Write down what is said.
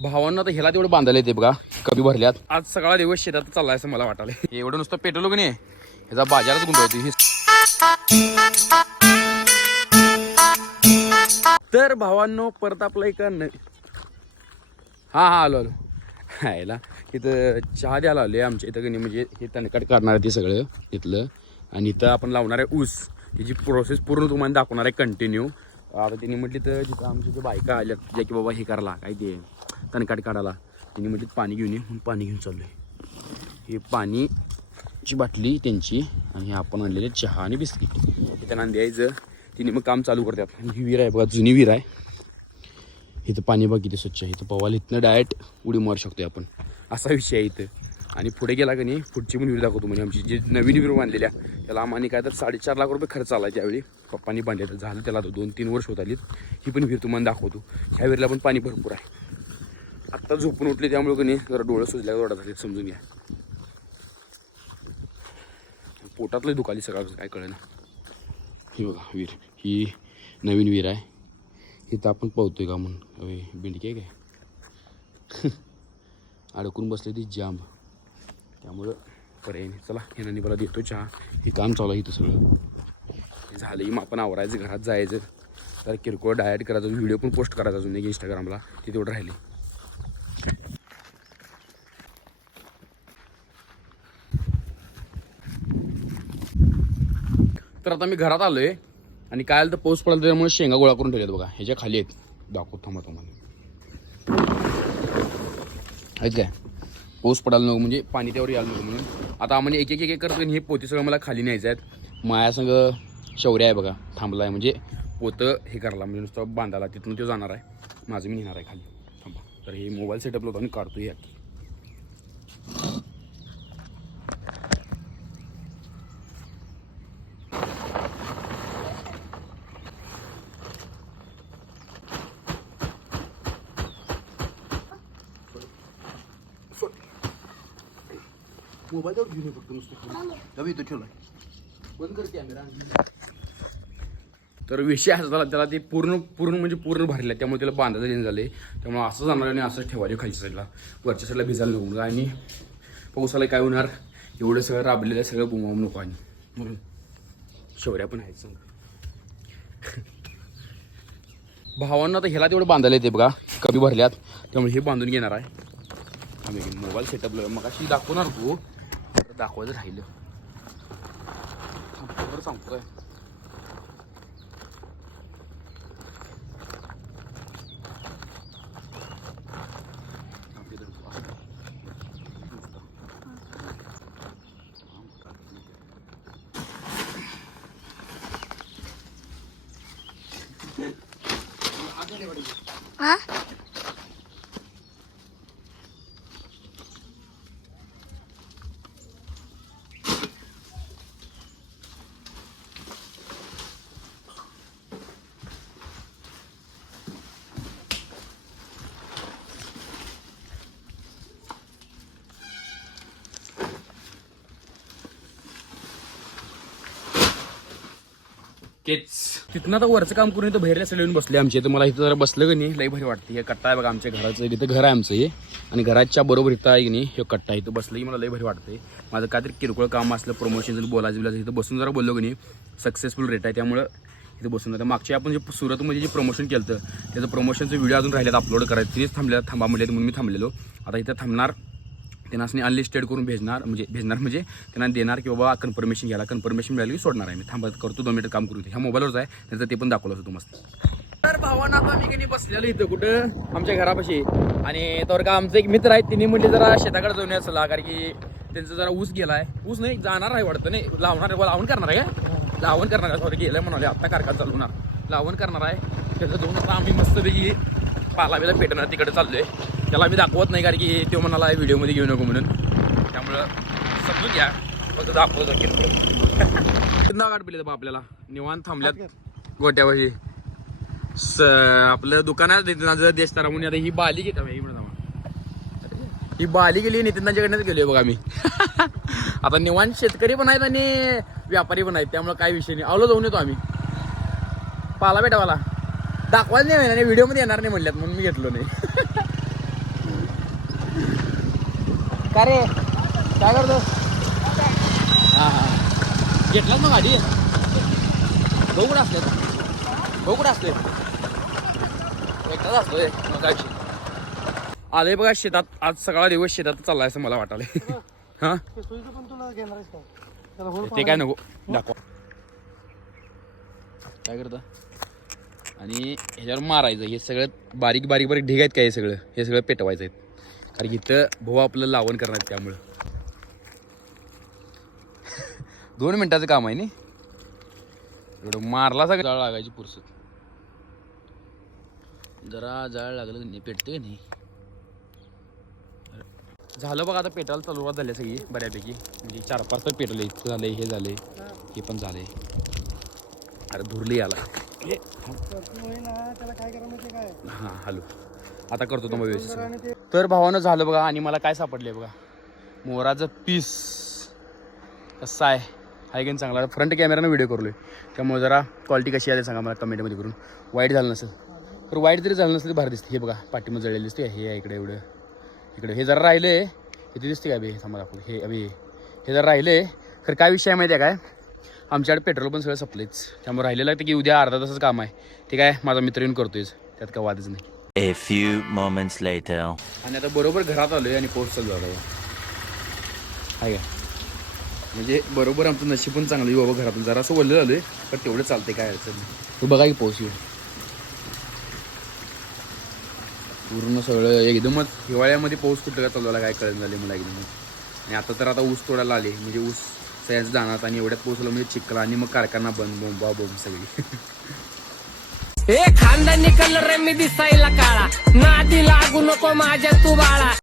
भावांना तर ह्याला तेवढं बांधायला येते बघा, कमी भरल्यात. आज सगळा दिवस शेतात चाललाय असं मला वाटायला. एवढं नुसतं पेट्रोल की नाही ह्याचा बाजारात गुंतवते ही. तर भावांनो परत आपलं एक हा आलो यायला इथं चहा द्यायला आलोय आमच्या इथं. म्हणजे हे तणकट काढणार आहे ते सगळं इथलं, आणि इथं आपण लावणार आहे ऊस. त्याची प्रोसेस पूर्ण तुम्हाला दाखवणार आहे कंटिन्यू. आता त्यांनी म्हटली तर जिथं आमच्या जे बायका आल्या ज्या की बाबा हे करायला काय ते तणकाट काढायला, त्यांनी म्हटली पाणी घेऊन ये म्हणून पाणी घेऊन चाललो आहे. हे पाणीची बाटली त्यांची आणि हे आपण आणलेले चहा आणि बिस्किट हे त्यांना द्यायचं. तिने मग काम चालू करतात. ही विहीर आहे बघा, जुनी विहीर आहे. इथं पाणी बघ किती स्वच्छ आहे. इथं पवाल इथनं डायरेक्ट उडी मारू शकतो आपण, असा विषय आहे इथं. आणि पुढे गेला का नाही पुढची पण विहीर दाखवतो. म्हणजे आमची जी नवीन विहीर बांधलेल्या त्याला आम्हाला काय तर 4.5 लाख रुपये खर्च आला त्यावेळी. पप्पांनी बांधले झालं त्याला 2-3 वर्ष होत आलीत. ही पण विहीर तुम्हाला दाखवतो. ह्या विहिरीला पण पाणी भरपूर आहे. आत्ता झोपून उठले त्यामुळे का नाही जरा डोळं सुजल्या थोडा झाले, समजून घ्या. पोटातलं दुखाली सकाळचं काय कळलं ना. ही बघा विहीर, ही नवीन विहीर आहे. इथं आपण पावतोय का म्हणून अवे बिंडकी आहे काय अडकून बसले ती जांब, त्यामुळं पर्याय नाही. चला ह्यानं मला देतो चहा. हे काम चालू आहे इथं सगळं झालं की मग आपण आवरायचं, घरात जायचं, तर किरकोळ डायट करायचं, व्हिडिओ पण पोस्ट करायचा अजून एक इंस्टाग्रामला, ते तेवढं राहिले. तर आता मी घरात आलो आहे आणि काय आलं तर पाऊस पडला त्यामुळे शेंगा गोळा करून ठेवल्यात बघा. ह्याच्या खाली आहेत, दाखवत थांबा तुम्हाला. आहेत काय पाऊस पडायला नको म्हणजे पाणी त्यावर यायला नको म्हणून. आता आम्हाला एक एक करतो हे पोते सगळं मला खाली न्यायचं आहेत. मायासंग शौर्य आहे बघा थांबला आहे, म्हणजे पोतं हे करायला म्हणजे नुसतं बांधायला. तिथून तो जाणार आहे, माझं मी नेणार आहे खाली. थांबा तर हे मोबाईल सेटअप होतो आणि काढतो हे. मोबाईलवर घेऊन फक्त नुसतं इथं ठेवला बंद कर कॅमेरा. तर विषय असा झाला त्याला ते पूर्ण म्हणजे पूर्ण भरले, त्यामुळे त्याला बांधायचं देणं झाले. त्यामुळे असं जाणार आणि असंच ठेवायचे खालच्या साईडला, वरच्या साईडला भिजायला नको. आणि पावसाला काय होणार एवढं सगळं राबलेलं सगळं बुमावू नको. आणि म्हणून शौर्या पण आहेत सांग. भावांना तर ह्याला तेवढं बांधायला येते बघा, कमी भरल्यात, त्यामुळे हे बांधून घेणार आहे आम्ही. मोबाईल सेटअपला मग अशी दाखवणार तू दाखवायचं राहिलं सांगतो काय. तिथनं आता वरचं काम करून इथं बाहेरल्या साईड येऊन बसले आमचे. तर मला इथं जरा बसलं की नाही लई भारी वाटते. हे कट्टा आहे बघा आमच्या घराचं, इथं घर आहे आमचं हे, आणि घराच्या बरोबर इथं आहे की नाही हे कट्टा. इथं बसलं की मला लई भारी वाटते. माझं काहीतरी किरकोळ काम असलं प्रमोशन बोलायचं इथं बसून जरा बोललो की नाही सक्सेसफुल रेट आहे, त्यामुळं इथं बसून जातं. मागच्या आपण जे सुरतमध्ये जे प्रमोशन केलं त्याचं प्रमोशनचं व्हिडिओ अजून राहिलेत अपलोड करायचं, तिथेच थांबा म्हणले म्हणून मी थांबलेलो. आता इथं थांबणार, त्यांना अनलिस्टेड करून भेजणार म्हणजे त्यांना देणार की बाबा कन्फर्मेशन घ्यायला, कन्फर्मेशन मिळाली की सोडणार आहे मी. थांबत करतो 2 मिनिट काम करू. ह्या मोबाईलवरच आहे, त्याचं ते पण दाखवलं असं मस्त. तर भावांना आता मी काही बसलेलो इथं कुठं आमच्या घरापाशी, आणि तर का आमचं एक मित्र आहे तिने म्हटले जरा शेताकडे जाऊन यायचं, कारण की त्यांचं जरा ऊस गेलाय. ऊस नाही जाणार आहे वाटतं, नाही लावून करणार आहे का, लावण करणार आहे. सॉरी गेलं म्हणाले, आत्ता कारखाना चालू होणार, लावण करणार आहे. त्याचं दोन आता आम्ही मस्तपैकी पालावेला पेटणार तिकडे चाललोय. त्याला मी दाखवत नाही कारण की तो म्हणाला व्हिडिओमध्ये घेऊ नको म्हणून, त्यामुळं समजून घ्या फक्त दाखवतो. किंवा गाठ पिले आपल्याला निवांत थांबल्यात गोट्यापाशी आपलं दुकान आहे नितीनाचं देशतारा म्हणून. आता ही बाली घेत ही बाली गेली नितीनाच्याकडनंच गेलोय बघा मी. आता निवांत शेतकरी पण आहेत आणि व्यापारी पण आहेत, त्यामुळे काय विषय नाही. आवलो जाऊन येतो आम्ही पाला बेटावाला. दाखवायला नाही व्हिडिओमध्ये येणार नाही म्हणल्यात म्हणून मी घेतलो नाही. काय रे काय करतो? हां हां घेतलाच मग गाडी भाऊ कुठं असले भाऊ कुठं असले एकटाच असतोय मग काय आले बघा शेतात. आज सगळा दिवस शेतात चाललाय असं मला वाटायला. हां ते काय नको दाखवा काय करता. आणि ह्याच्यावर मारायचं. हे सगळं बारीक बारीक बारीक ढिग आहेत काय हे सगळं पेटवायचं आहेत. कारण इथं भाऊ आपलं लावण करणार त्यामुळं 2 मिनिटाचं काम आहे नाही. एवढं मारला सगळं जाळ लागायची पुरसत. जरा जाळ लागलं नाही पेटते का नाही. झालं बघा आता पेटायला चालू झाली सगळी बऱ्यापैकी. म्हणजे 4-5 तर पेटवले. इतकं झालंय हे झालंय हे पण झालंय. अरे धुरली आला हां हॅलो आता करतो तुम्हाला व्यवस्थित. तर भावानं झालं बघा. आणि मला काय सापडले बघा मोराचं पीस. कसं आहे की चांगला. फ्रंट कॅमेरानं व्हिडिओ करलोय त्यामुळे जरा क्वालिटी कशी आहे सांगा मला कमेंटमध्ये करून. वाईट झालं नसेल तर वाईट जरी झालं नसेल तर भारी दिसते. हे बघा पाठीमध्ये जळलेलं दिसते. हे इकडे एवढं इकडे हे जरा राहिले किती दिसते काय बे हे थांबा दाखवलं. हे अभि हे जरा राहिले. खरं काय विषय आहे माहिती आहे काय आमच्याकडे पेट्रोल पण सगळं संपलेच. त्यामुळे राहिलेलं की उद्या अर्धा तासच काम आहे. ठीक आहे माझा मित्र येऊन करतोयच त्यात काय वादच नाही. A few moments later. आणि आता बरोबर घरात आलोय आणि पाऊस चालू झाला आहे का. म्हणजे बरोबर आमचं नशीब पण चांगलं आहे बाबा. घरातून जरा असं वळलं आलोय पण तेवढं चालतंय काय अडचण नाही. तू बघा की पाऊस येऊ पूर्ण सगळं एकदमच. हिवाळ्यामध्ये पाऊस कुठं काय चालू झाला काय कळत झाले मला एकदमच. आणि आता तर आता ऊस तोडायला आले म्हणजे ऊस सह्याच जाणार. आणि एवढ्यात पोहोचलं म्हणजे चिखला आणि मग कारखाना बंद बोंबा बोंब सगळी. ए खानदानी कलर मी दिसायला काळा नादी लागू नको माझ्या तू बाळा.